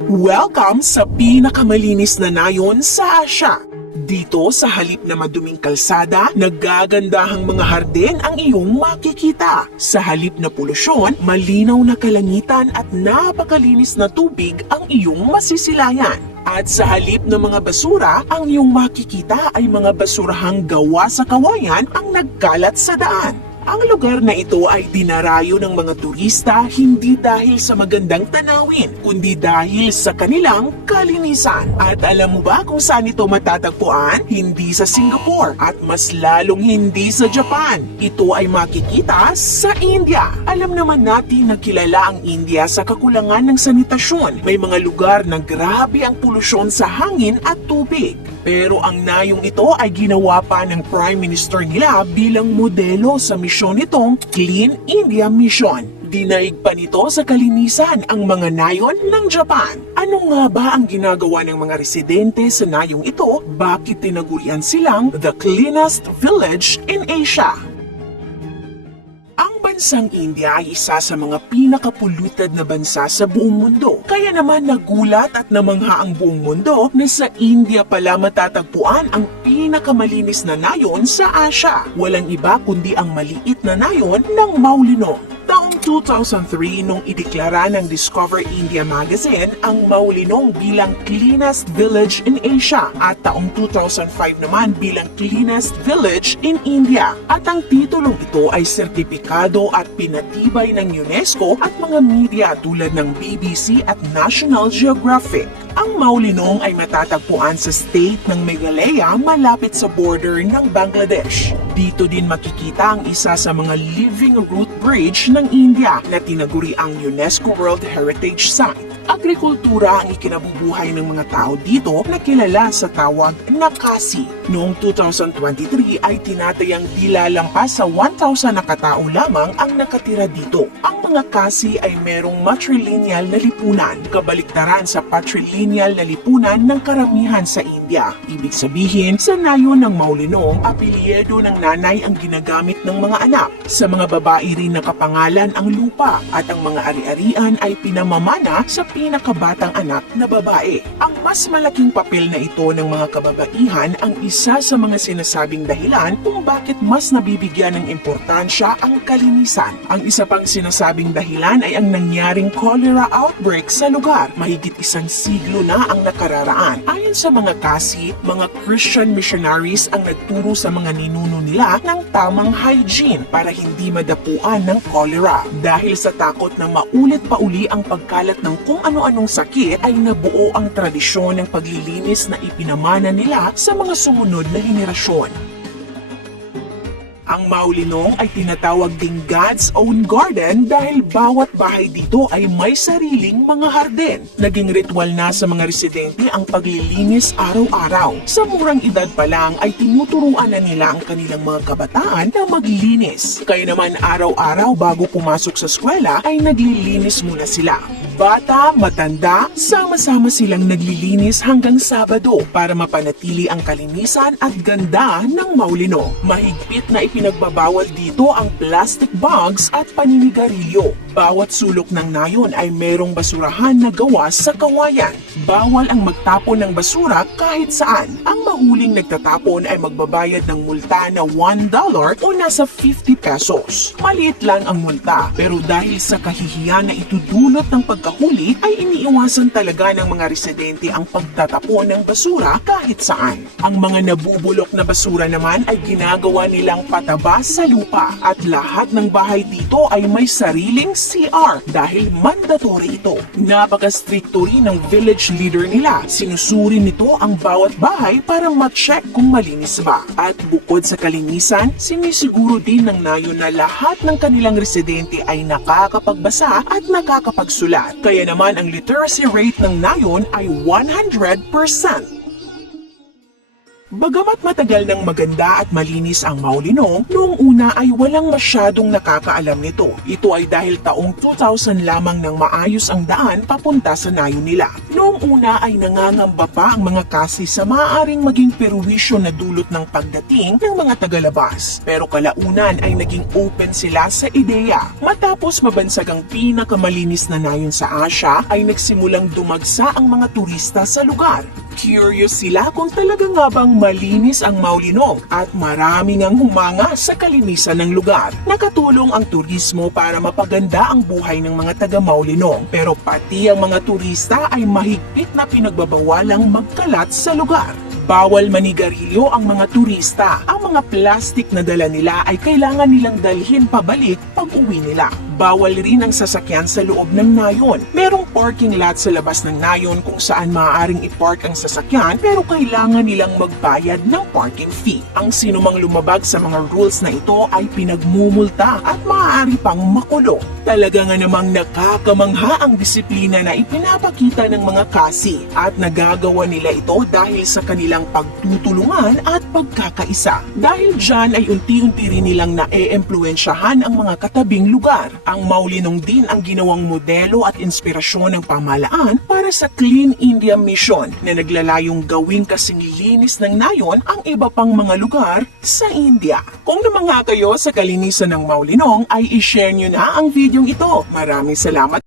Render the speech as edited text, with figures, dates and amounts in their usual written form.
Welcome sa pinakamalinis na nayon sa Asya. Dito sa halip na maduming kalsada, nagagandahang mga hardin ang iyong makikita. Sa halip na polusyon, malinaw na kalangitan at napakalinis na tubig ang iyong masisilayan. At sa halip ng mga basura, ang iyong makikita ay mga basurahang gawa sa kawayan ang nagkalat sa daan. Ang lugar na ito ay dinarayo ng mga turista hindi dahil sa magandang tanawin, kundi dahil sa kanilang kalinisan. At alam mo ba kung saan ito matatagpuan? Hindi sa Singapore at mas lalong hindi sa Japan. Ito ay makikita sa India. Alam naman natin na kilala ang India sa kakulangan ng sanitasyon. May mga lugar na grabe ang polusyon sa hangin at tubig. Pero ang nayong ito ay ginawa pa ng Prime Minister nila bilang modelo sa misyon nitong Clean India Mission. Dinaig pa nito sa kalinisan ang mga nayon ng Japan. Ano nga ba ang ginagawa ng mga residente sa nayong ito? Bakit tinagurian silang the cleanest village in Asia? Ang bansang India ay isa sa mga pinakapolluted na bansa sa buong mundo. Kaya naman nagulat at namangha ang buong mundo na sa India pala matatagpuan ang pinakamalinis na nayon sa Asya. Walang iba kundi ang maliit na nayon ng Maulinong. Taong 2003 nung ideklara ng Discover India magazine ang Maulinong bilang cleanest village in Asia at taong 2005 naman bilang cleanest village in India. At ang titulong ito ay sertipikado at pinatibay ng UNESCO at mga media tulad ng BBC at National Geographic. Ang Maulinong ay matatagpuan sa state ng Meghalaya malapit sa border ng Bangladesh. Dito din makikita ang isa sa mga living root bridge ng India na tinaguri ang UNESCO World Heritage Site. Agrikultura ang ikinabubuhay ng mga tao dito na kilala sa tawag na kasi. Noong 2023 ay tinatayang di lalampas sa 1,000 na katao lamang ang nakatira dito. Ang mga kasi ay merong matrilineal na lipunan, kabaliktaran sa patrilineal na lipunan ng karamihan sa India. Ibig sabihin, sa nayon ng Maulinong, apelyido ng nanay ang ginagamit ng mga anak. Sa mga babae rin nakapangalan ang lupa at ang mga ari-arian ay pinamamana sa pinakabatang anak na babae. Ang mas malaking papel na ito ng mga kababaihan ang isa sa mga sinasabing dahilan kung bakit mas nabibigyan ng importansya ang kalinisan. Ang isa pang sinasabing dahilan ay ang nangyaring cholera outbreak sa lugar. Mahigit isang siglo na ang nakararaan. Ayon sa mga kasi, mga Christian missionaries ang nagturo sa mga ninuno nila ng tamang hygiene para hindi madapuan ng cholera. Dahil sa takot na maulit pa uli ang pagkalat ng kung ano-anong sakit ay nabuo ang tradisyon ng paglilinis na ipinamana nila sa mga sumunod na henerasyon. Ang Maulinong ay tinatawag ding God's own garden dahil bawat bahay dito ay may sariling mga hardin. Naging ritual na sa mga residente ang paglilinis araw-araw. Sa murang edad pa lang ay tinuturuan na nila ang kanilang mga kabataan na maglinis. Kaya naman araw-araw bago pumasok sa eskwela ay naglilinis muna sila. Bata, matanda, sama-sama silang naglilinis hanggang Sabado para mapanatili ang kalinisan at ganda ng Maulinong. Mahigpit na ipinagbabawal dito ang plastic bags at paninigarilyo. Bawat sulok ng nayon ay merong basurahan na gawa sa kawayan. Bawal ang magtapon ng basura kahit saan. Ang mahuling nagtatapon ay magbabayad ng multa na $1 o nasa 50 pesos. Maliit lang ang multa, pero dahil sa kahihiyan na itudulot ng pagkahuli ay iniiwasan talaga ng mga residente ang pagtatapon ng basura kahit saan. Ang mga nabubulok na basura naman ay ginagawa nilang pataba sa lupa at lahat ng bahay dito ay may sariling CR dahil mandatory ito. Napaka-stricto rin ng village leader nila. Sinusuri nito ang bawat bahay para ma-check kung malinis ba. At bukod sa kalinisan, sinisiguro din ng nayon na lahat ng kanilang residente ay nakakapagbasa at nakakapagsulat. Kaya naman ang literacy rate ng nayon ay 100%. Bagamat matagal nang maganda at malinis ang Maulinong, noong una ay walang masyadong nakakaalam nito. Ito ay dahil taong 2000 lamang nang maayos ang daan papunta sa nayon nila. Noong una ay nangangamba pa ang mga kasi sa maaaring maging perwisyo na dulot ng pagdating ng mga tagalabas. Pero kalaunan ay naging open sila sa ideya. Matapos mabansag ang pinakamalinis na nayon sa Asya, ay nagsimulang dumagsa ang mga turista sa lugar. Curious sila kung talaga nga bang malinis ang Maulinong at marami ngang humanga sa kalinisan ng lugar. Nakatulong ang turismo para mapaganda ang buhay ng mga taga Maulinong, pero pati ang mga turista ay mahigpit na pinagbabawalang magkalat sa lugar. Bawal manigarilyo ang mga turista. Ang mga plastic na dala nila ay kailangan nilang dalhin pabalik pag uwi nila. Bawal rin ang sasakyan sa loob ng nayon. Merong parking lot sa labas ng nayon kung saan maaaring i-park ang sasakyan, pero kailangan nilang magbayad ng parking fee. Ang sinumang lumabag sa mga rules na ito ay pinagmumulta at maaari pang makulong. Talaga nga namang nakakamangha ang disiplina na ipinapakita ng mga kasi, at nagagawa nila ito dahil sa kanilang pagtutulungan at pagkakaisa. Dahil dyan ay unti-unti rin nilang na-e-empluensyahan ang mga katabing lugar. Ang Maulinong din ang ginawang modelo at inspirasyon ng pamahalaan para sa Clean India Mission na naglalayong gawing kasing linis ng nayon ang iba pang mga lugar sa India. Kung naman nga kayo sa kalinisan ng Maulinong ay i-share nyo na ang videong ito. Maraming salamat.